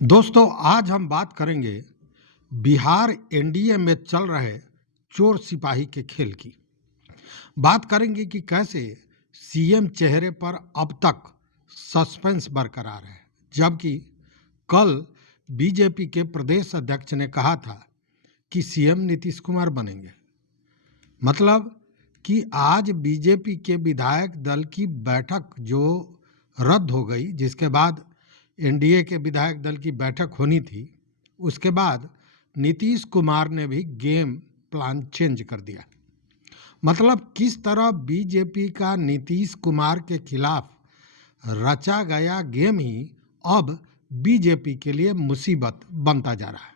दोस्तों, आज हम बात करेंगे बिहार एनडीए में चल रहे चोर सिपाही के खेल की। बात करेंगे कि कैसे सीएम चेहरे पर अब तक सस्पेंस बरकरार है, जबकि कल बीजेपी के प्रदेश अध्यक्ष ने कहा था कि सीएम नीतीश कुमार बनेंगे। मतलब कि आज बीजेपी के विधायक दल की बैठक जो रद्द हो गई, जिसके बाद एनडीए के विधायक दल की बैठक होनी थी, उसके बाद नीतीश कुमार ने भी गेम प्लान चेंज कर दिया। मतलब किस तरह बीजेपी का नीतीश कुमार के खिलाफ रचा गया गेम ही अब बीजेपी के लिए मुसीबत बनता जा रहा है।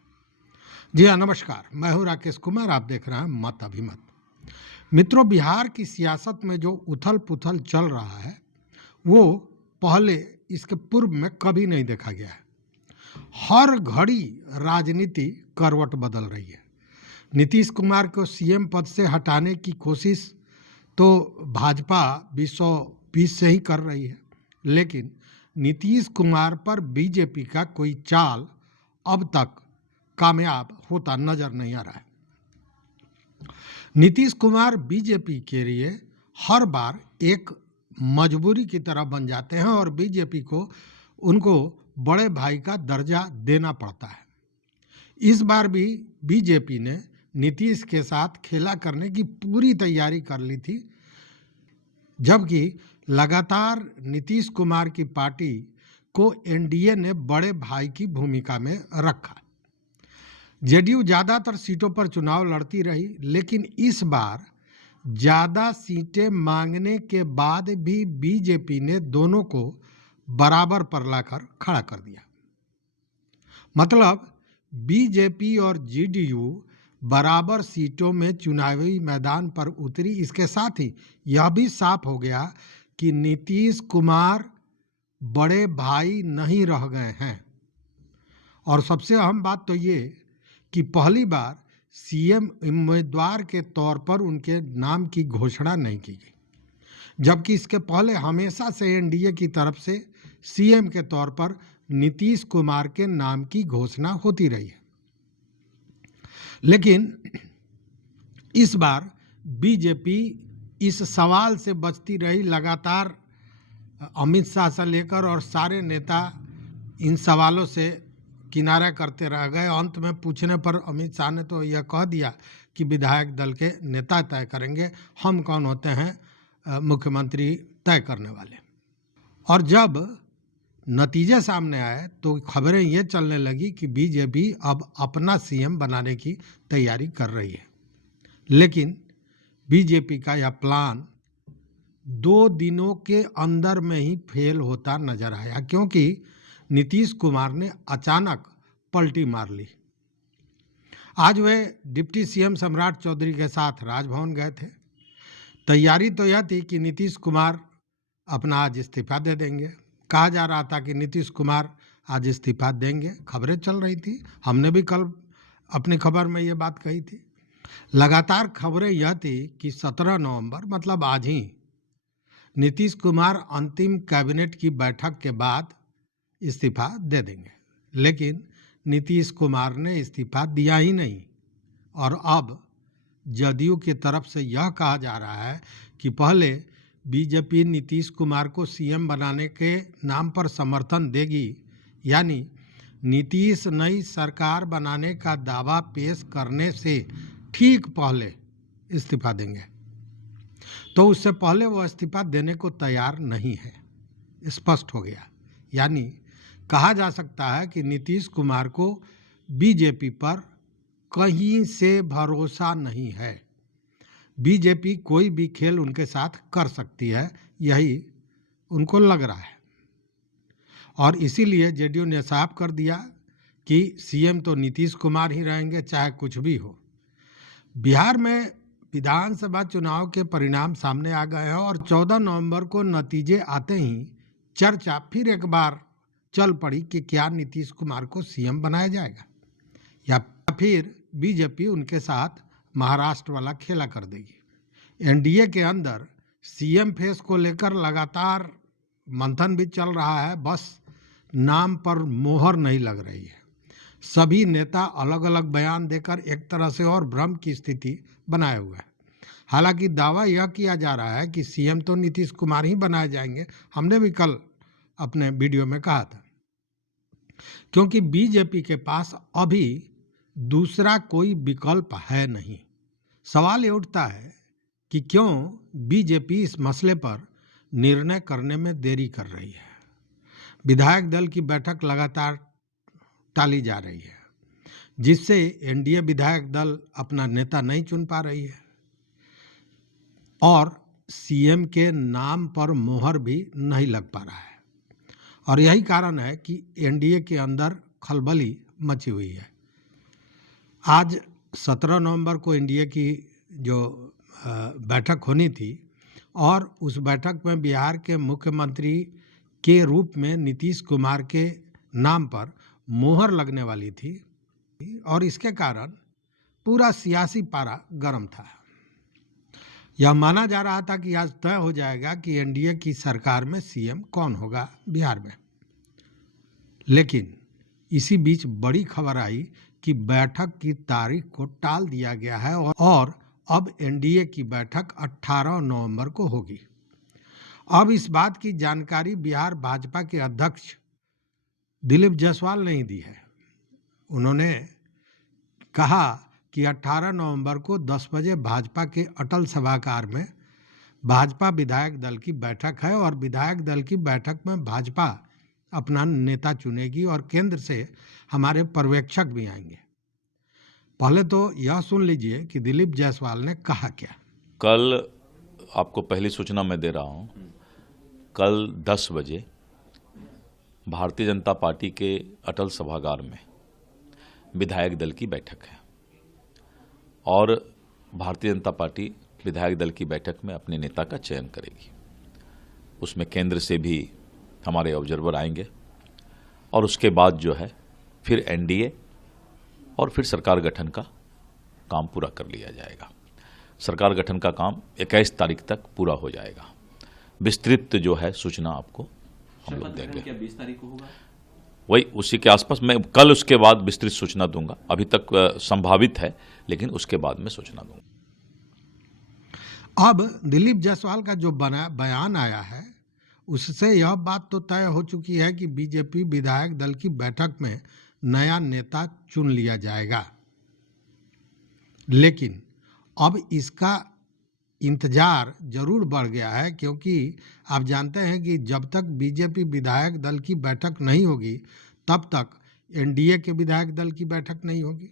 जी हाँ, नमस्कार, मैं हूँ राकेश कुमार, आप देख रहे हैं मत अभिमत। मित्रों, बिहार की सियासत में जो उथल पुथल चल रहा है वो पहले इसके पूर्व में कभी नहीं देखा गया है। हर घड़ी राजनीति करवट बदल रही है। नीतीश कुमार को सीएम पद से हटाने की कोशिश तो भाजपा 2020 से ही कर रही है, लेकिन नीतीश कुमार पर बीजेपी का कोई चाल अब तक कामयाब होता नजर नहीं आ रहा है। नीतीश कुमार बीजेपी के लिए हर बार एक मजबूरी की तरह बन जाते हैं और बीजेपी को उनको बड़े भाई का दर्जा देना पड़ता है। इस बार भी बीजेपी ने नीतीश के साथ खेला करने की पूरी तैयारी कर ली थी, जबकि लगातार नीतीश कुमार की पार्टी को एनडीए ने बड़े भाई की भूमिका में रखा। जेडीयू ज़्यादातर सीटों पर चुनाव लड़ती रही, लेकिन इस बार ज़्यादा सीटें मांगने के बाद भी बीजेपी ने दोनों को बराबर पर लाकर खड़ा कर दिया। मतलब बीजेपी और जेडीयू बराबर सीटों में चुनावी मैदान पर उतरी। इसके साथ ही यह भी साफ हो गया कि नीतीश कुमार बड़े भाई नहीं रह गए हैं। और सबसे अहम बात तो ये कि पहली बार सीएम उम्मीदवार के तौर पर उनके नाम की घोषणा नहीं की गई, जबकि इसके पहले हमेशा से एनडीए की तरफ से सीएम के तौर पर नीतीश कुमार के नाम की घोषणा होती रही है। लेकिन इस बार बीजेपी इस सवाल से बचती रही। लगातार अमित शाह से लेकर और सारे नेता इन सवालों से किनारा करते रह गए। अंत में पूछने पर अमित शाह ने तो यह कह दिया कि विधायक दल के नेता तय करेंगे, हम कौन होते हैं मुख्यमंत्री तय करने वाले। और जब नतीजे सामने आए तो खबरें ये चलने लगी कि बीजेपी अब अपना सीएम बनाने की तैयारी कर रही है। लेकिन बीजेपी का यह प्लान 2 दिनों के अंदर में ही फेल होता नजर आया, क्योंकि नीतीश कुमार ने अचानक पलटी मार ली। आज वे डिप्टी सीएम सम्राट चौधरी के साथ राजभवन गए थे। तैयारी तो यह थी कि नीतीश कुमार अपना आज इस्तीफा दे देंगे। कहा जा रहा था कि नीतीश कुमार आज इस्तीफा देंगे, खबरें चल रही थी। हमने भी कल अपनी खबर में ये बात कही थी। लगातार खबरें यह थी कि 17 नवंबर मतलब आज ही नीतीश कुमार अंतिम कैबिनेट की बैठक के बाद इस्तीफा दे देंगे, लेकिन नीतीश कुमार ने इस्तीफा दिया ही नहीं। और अब जदयू की तरफ से यह कहा जा रहा है कि पहले बीजेपी नीतीश कुमार को सीएम बनाने के नाम पर समर्थन देगी, यानी नीतीश नई सरकार बनाने का दावा पेश करने से ठीक पहले इस्तीफा देंगे। तो उससे पहले वो इस्तीफा देने को तैयार नहीं है, स्पष्ट हो गया। यानी कहा जा सकता है कि नीतीश कुमार को बीजेपी पर कहीं से भरोसा नहीं है। बीजेपी कोई भी खेल उनके साथ कर सकती है, यही उनको लग रहा है। और इसीलिए जेडीयू ने साफ कर दिया कि सीएम तो नीतीश कुमार ही रहेंगे, चाहे कुछ भी हो। बिहार में विधानसभा चुनाव के परिणाम सामने आ गए हैं और 14 नवंबर को नतीजे आते ही चर्चा फिर एक बार चल पड़ी कि क्या नीतीश कुमार को सीएम बनाया जाएगा या फिर बीजेपी उनके साथ महाराष्ट्र वाला खेला कर देगी। एनडीए के अंदर सीएम फेस को लेकर लगातार मंथन भी चल रहा है। बस नाम पर मोहर नहीं लग रही है। सभी नेता अलग अलग बयान देकर एक तरह से और भ्रम की स्थिति बनाए हुए हैं। हालांकि दावा यह किया जा रहा है कि सीएम तो नीतीश कुमार ही बनाए जाएंगे। हमने भी कल अपने वीडियो में कहा था, क्योंकि बीजेपी के पास अभी दूसरा कोई विकल्प है नहीं। सवाल ये उठता है कि क्यों बीजेपी इस मसले पर निर्णय करने में देरी कर रही है। विधायक दल की बैठक लगातार टाली जा रही है, जिससे एनडीए विधायक दल अपना नेता नहीं चुन पा रही है और सीएम के नाम पर मोहर भी नहीं लग पा रहा है। और यही कारण है कि एनडीए के अंदर खलबली मची हुई है। आज 17 नवंबर को एनडीए की जो बैठक होनी थी और उस बैठक में बिहार के मुख्यमंत्री के रूप में नीतीश कुमार के नाम पर मोहर लगने वाली थी और इसके कारण पूरा सियासी पारा गर्म था। यह माना जा रहा था कि आज तय हो जाएगा कि एनडीए की सरकार में सीएम कौन होगा बिहार में। लेकिन इसी बीच बड़ी खबर आई कि बैठक की तारीख को टाल दिया गया है और अब एनडीए की बैठक 18 नवंबर को होगी। अब इस बात की जानकारी बिहार भाजपा के अध्यक्ष दिलीप जायसवाल ने दी है। उन्होंने कहा कि 18 नवंबर को 10 बजे भाजपा के अटल सभागार में भाजपा विधायक दल की बैठक है और विधायक दल की बैठक में भाजपा अपना नेता चुनेगी और केंद्र से हमारे पर्यवेक्षक भी आएंगे। पहले तो यह सुन लीजिए कि दिलीप जायसवाल ने कहा क्या। कल आपको पहली सूचना मैं दे रहा हूं, कल 10 बजे भारतीय जनता पार्टी के अटल सभागार में विधायक दल की बैठक है और भारतीय जनता पार्टी विधायक दल की बैठक में अपने नेता का चयन करेगी। उसमें केंद्र से भी हमारे ऑब्जर्वर आएंगे और उसके बाद जो है फिर एनडीए और फिर सरकार गठन का काम पूरा कर लिया जाएगा। सरकार गठन का काम 21 तारीख तक पूरा हो जाएगा। विस्तृत जो है सूचना आपको हम लोग देंगे। क्या 20 तारीख को होगा? वही उसी के आसपास मैं कल उसके बाद विस्तृत सूचना दूंगा। अभी तक संभावित है, लेकिन उसके बाद में सूचना दूंगा। अब दिलीप जायसवाल का जो बयान आया है उससे यह बात तो तय हो चुकी है कि बीजेपी विधायक दल की बैठक में नया नेता चुन लिया जाएगा। लेकिन अब इसका इंतजार जरूर बढ़ गया है, क्योंकि आप जानते हैं कि जब तक बीजेपी विधायक दल की बैठक नहीं होगी तब तक एनडीए के विधायक दल की बैठक नहीं होगी।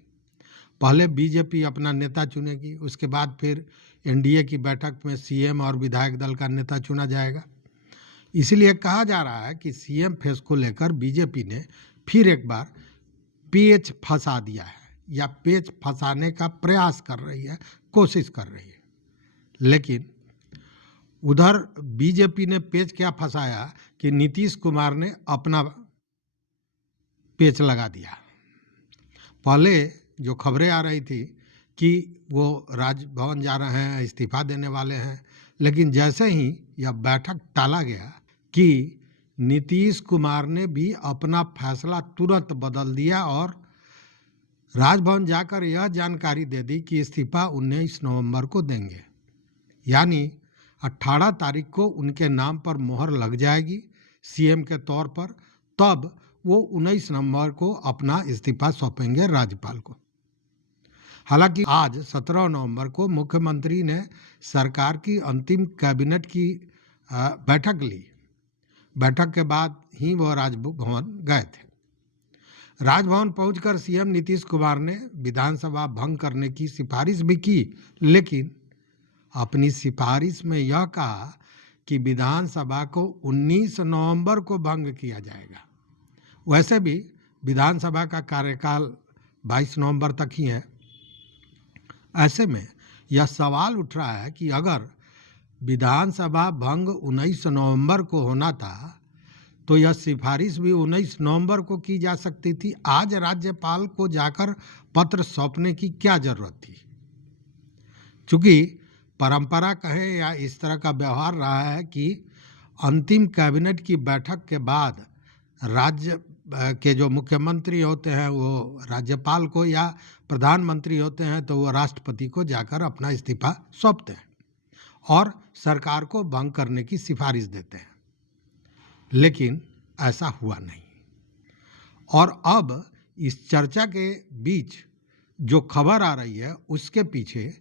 पहले बीजेपी अपना नेता चुनेगी, उसके बाद फिर एनडीए की बैठक में सीएम और विधायक दल का नेता चुना जाएगा। इसलिए कहा जा रहा है कि सीएम फेस को लेकर बीजेपी ने फिर एक बार पेच फंसा दिया है या पेच फंसाने का प्रयास कर रही है, कोशिश कर रही है। लेकिन उधर बीजेपी ने पेच क्या फंसाया कि नीतीश कुमार ने अपना पेच लगा दिया। पहले जो खबरें आ रही थी कि वो राजभवन जा रहे हैं, इस्तीफा देने वाले हैं, लेकिन जैसे ही यह बैठक टाला गया कि नीतीश कुमार ने भी अपना फैसला तुरंत बदल दिया और राजभवन जाकर यह जानकारी दे दी कि इस्तीफा 19 नवंबर को देंगे। यानी 18 तारीख को उनके नाम पर मोहर लग जाएगी सीएम के तौर पर, तब वो 19 नवंबर को अपना इस्तीफा सौंपेंगे राज्यपाल को। हालांकि आज 17 नवंबर को मुख्यमंत्री ने सरकार की अंतिम कैबिनेट की बैठक ली। बैठक के बाद ही वह राजभवन गए थे। राजभवन पहुंचकर सीएम नीतीश कुमार ने विधानसभा भंग करने की सिफारिश भी की, लेकिन अपनी सिफारिश में यह कहा कि विधानसभा को 19 नवंबर को भंग किया जाएगा। वैसे भी विधानसभा का कार्यकाल 22 नवंबर तक ही है। ऐसे में यह सवाल उठ रहा है कि अगर विधानसभा भंग 19 नवंबर को होना था तो यह सिफारिश भी 19 नवंबर को की जा सकती थी। आज राज्यपाल को जाकर पत्र सौंपने की क्या जरूरत थी? चूंकि परंपरा कहे या इस तरह का व्यवहार रहा है कि अंतिम कैबिनेट की बैठक के बाद राज्य के जो मुख्यमंत्री होते हैं वो राज्यपाल को, या प्रधानमंत्री होते हैं तो वो राष्ट्रपति को जाकर अपना इस्तीफा सौंपते हैं और सरकार को भंग करने की सिफारिश देते हैं। लेकिन ऐसा हुआ नहीं। और अब इस चर्चा के बीच जो खबर आ रही है उसके पीछे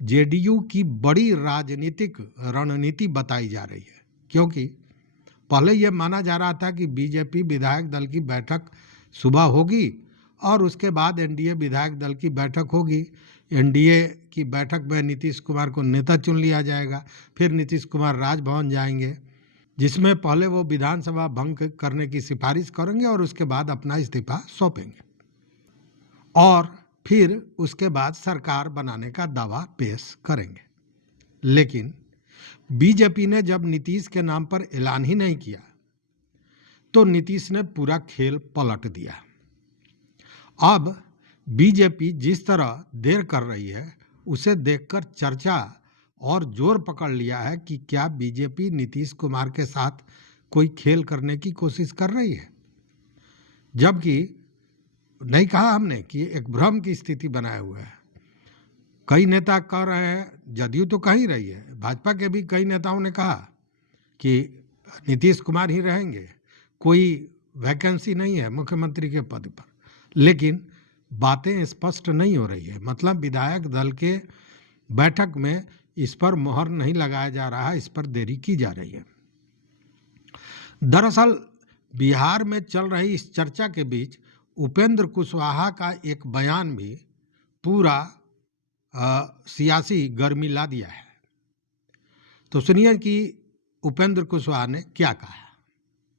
जेडीयू की बड़ी राजनीतिक रणनीति बताई जा रही है, क्योंकि पहले यह माना जा रहा था कि बीजेपी विधायक दल की बैठक सुबह होगी और उसके बाद एनडीए विधायक दल की बैठक होगी। एनडीए की बैठक में नीतीश कुमार को नेता चुन लिया जाएगा, फिर नीतीश कुमार राजभवन जाएंगे, जिसमें पहले वो विधानसभा भंग करने की सिफारिश करेंगे और उसके बाद अपना इस्तीफा सौंपेंगे और फिर उसके बाद सरकार बनाने का दावा पेश करेंगे। लेकिन बीजेपी ने जब नीतीश के नाम पर ऐलान ही नहीं किया तो नीतीश ने पूरा खेल पलट दिया। अब बीजेपी जिस तरह देर कर रही है उसे देखकर चर्चा और जोर पकड़ लिया है कि क्या बीजेपी नीतीश कुमार के साथ कोई खेल करने की कोशिश कर रही है, जबकि नहीं कहा हमने कि एक भ्रम की स्थिति बनाए हुए है। कई नेता कह रहे हैं, जदयू तो कह ही रही है, भाजपा के भी कई नेताओं ने कहा कि नीतीश कुमार ही रहेंगे, कोई वैकेंसी नहीं है मुख्यमंत्री के पद पर। लेकिन बातें स्पष्ट नहीं हो रही है, मतलब विधायक दल के बैठक में इस पर मोहर नहीं लगाया जा रहा है, इस पर देरी की जा रही है। दरअसल बिहार में चल रही इस चर्चा के बीच उपेंद्र कुशवाहा का एक बयान भी पूरा सियासी गर्मी ला दिया है। तो सुनिए कि उपेंद्र कुशवाहा ने क्या कहा।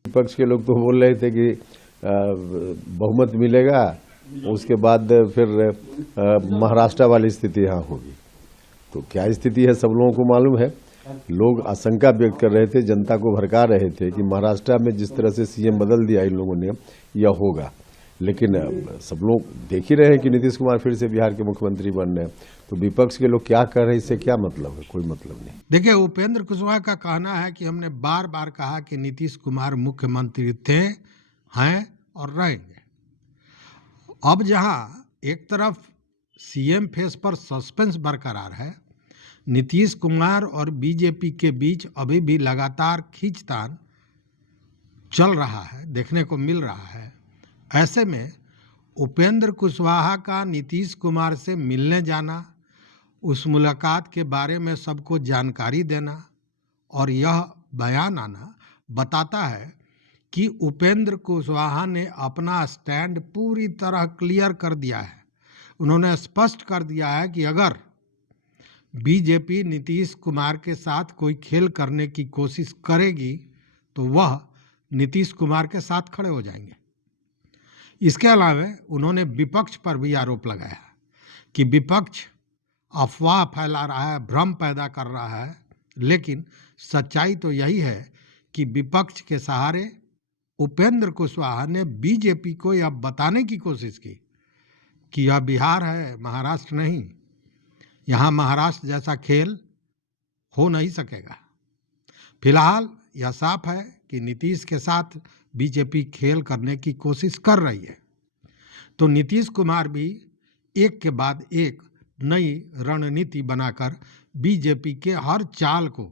विपक्ष के लोग तो बोल रहे थे कि बहुमत मिलेगा, उसके बाद फिर महाराष्ट्र वाली स्थिति यहाँ होगी। तो क्या स्थिति है सब लोगों को मालूम है। लोग आशंका व्यक्त कर रहे थे, जनता को भड़का रहे थे कि महाराष्ट्र में जिस तरह से सीएम बदल दिया इन लोगों ने यह होगा। लेकिन सब लोग देख ही रहे हैं कि नीतीश कुमार फिर से बिहार के मुख्यमंत्री बन रहे हैं। तो विपक्ष के लोग क्या कर रहे हैं, इससे क्या मतलब है? कोई मतलब नहीं। देखिए, उपेंद्र कुशवाहा का कहना है कि हमने बार बार कहा कि नीतीश कुमार मुख्यमंत्री थे, हैं और रहेंगे। अब जहां एक तरफ सीएम फेस पर सस्पेंस बरकरार है, नीतीश कुमार और बीजेपी के बीच अभी भी लगातार खींचतान चल रहा है, देखने को मिल रहा है। ऐसे में उपेंद्र कुशवाहा का नीतीश कुमार से मिलने जाना, उस मुलाकात के बारे में सबको जानकारी देना और यह बयान आना बताता है कि उपेंद्र कुशवाहा ने अपना स्टैंड पूरी तरह क्लियर कर दिया है। उन्होंने स्पष्ट कर दिया है कि अगर बीजेपी नीतीश कुमार के साथ कोई खेल करने की कोशिश करेगी तो वह नीतीश कुमार के साथ खड़े हो जाएंगे। इसके अलावा उन्होंने विपक्ष पर भी आरोप लगाया कि विपक्ष अफवाह फैला रहा है, भ्रम पैदा कर रहा है। लेकिन सच्चाई तो यही है कि विपक्ष के सहारे उपेंद्र कुशवाहा ने बीजेपी को यह बताने की कोशिश की कि यह बिहार है, महाराष्ट्र नहीं। यहाँ महाराष्ट्र जैसा खेल हो नहीं सकेगा। फिलहाल यह साफ है कि नीतीश के साथ बीजेपी खेल करने की कोशिश कर रही है। तो नीतीश कुमार भी एक के बाद एक नई रणनीति बनाकर बीजेपी के हर चाल को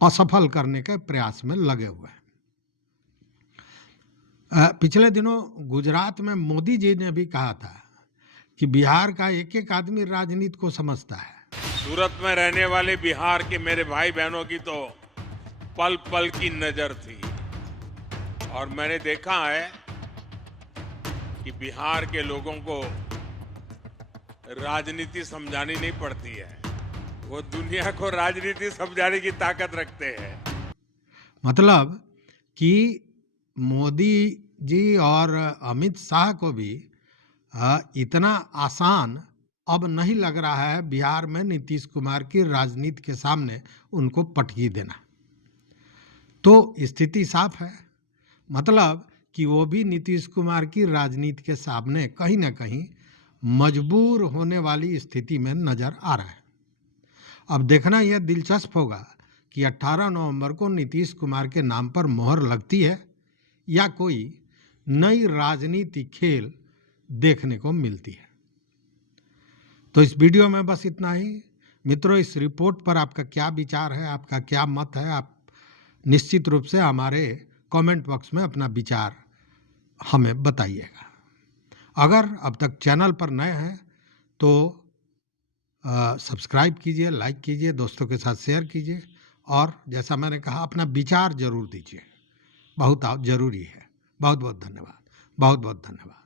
असफल करने के प्रयास में लगे हुए हैं। पिछले दिनों गुजरात में मोदी जी ने भी कहा था कि बिहार का एक एक आदमी राजनीति को समझता है। सूरत में रहने वाले बिहार के मेरे भाई बहनों की तो पल पल की नजर थी और मैंने देखा है कि बिहार के लोगों को राजनीति समझानी नहीं पड़ती है, वो दुनिया को राजनीति समझाने की ताकत रखते हैं। मतलब कि मोदी जी और अमित शाह को भी इतना आसान अब नहीं लग रहा है बिहार में नीतीश कुमार की राजनीति के सामने उनको पटकी देना। तो स्थिति साफ है, मतलब कि वो भी नीतीश कुमार की राजनीति के सामने कहीं ना कहीं मजबूर होने वाली स्थिति में नजर आ रहा है। अब देखना यह दिलचस्प होगा कि 18 नवंबर को नीतीश कुमार के नाम पर मोहर लगती है या कोई नई राजनीति खेल देखने को मिलती है। तो इस वीडियो में बस इतना ही। मित्रों, इस रिपोर्ट पर आपका क्या विचार है, आपका क्या मत है, आप निश्चित रूप से हमारे कमेंट बॉक्स में अपना विचार हमें बताइएगा। अगर अब तक चैनल पर नए हैं तो सब्सक्राइब कीजिए, लाइक कीजिए, दोस्तों के साथ शेयर कीजिए और जैसा मैंने कहा अपना विचार जरूर दीजिए, बहुत ज़रूरी है। बहुत बहुत धन्यवाद, बहुत बहुत धन्यवाद।